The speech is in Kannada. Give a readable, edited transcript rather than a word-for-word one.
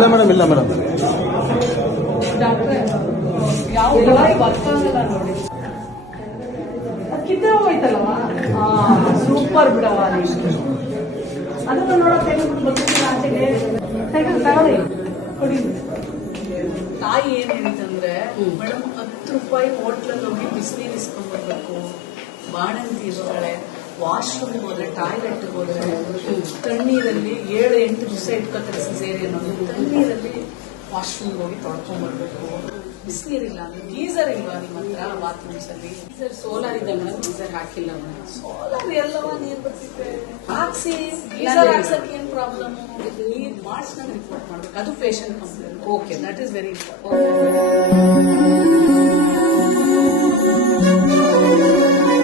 ಇಲ್ಲ ಮೇಡಮ್, ಇಲ್ಲ ಮೇಡಮ್. ಡಾಕ್ಟ್ರೆ ಯಾವ ವರ್ಕ್ ಆಗಲ್ಲ ನೋಡಿ. ಕಿತ್ತೆ ಹೋಯ್ತಲ್ಲವಾ? ಸೂಪರ್ ಬಿಡವ. ಅದನ್ನ ನೋಡಕ್ಕೆ ಆಚೆಗೆ ತಗೊಳ್ಳಿ ಕೊಡಿ. ತಾಯಿ ಏನ್ ಹೇಳಿತಂದ್ರೆ, ಮೇಡಮ್ 10 ರೂಪಾಯಿ ಹೋಟ್ಲಲ್ಲಿ ಹೋಗಿ ಬಿಸಿನೀರು ಇಸ್ಕೊಂಡ್ಬರ್ಬೇಕು, ಬಾಣಂತಿ ಇರೋಳೆ ವಾಶ್ರೂಮ್ ಹೋದ್ರೆ, ಟಾಯ್ಲೆಟ್ ಹೋದ್ರೆ ತಣ್ಣೀರಲ್ಲಿ 7-8 ದಿವಸ ಇಟ್ಕೋತಾರೆ ಸಿಸೇರಿಯನ್ ಅನ್ನೋದು. ತಣ್ಣೀರಲ್ಲಿ ವಾಶ್ರೂಮ್ ಹೋಗಿ ತೊಳ್ಕೊಂಡ್ಬರ್ಬೇಕು. ಬಿಸಿನೀರಿಲ್ಲ ಅಂದ್ರೆ ಗೀಸರ್ ಇಲ್ವಾ ನಿಮ್ಮ ಹತ್ರ ಬಾತ್ರೂಮ್ಸ್ ಅಲ್ಲಿ? ಗೀಸರ್ ಸೋಲಾರ್ ಇದೆ ಮೇಡಮ್, ಗೀಸರ್ ಹಾಕಿಲ್ಲ ಮೇಡಮ್. ಸೋಲಾರ್ ಎಲ್ಲವ ನೀರ್ ಬರ್ತಿದೆ, ಹಾಕ್ಸಿ. ಗೀಸರ್ ಹಾಕ್ಸಕ್ಕೆ ಏನ್ ಪ್ರಾಬ್ಲಮ್? ನೀರ್ ಮಾಡಿಸ್ಕೊಂಡು ರಿಪೋರ್ಟ್ ಮಾಡ್ಬೇಕು. ಅದು patient complaint. Okay, that is very important.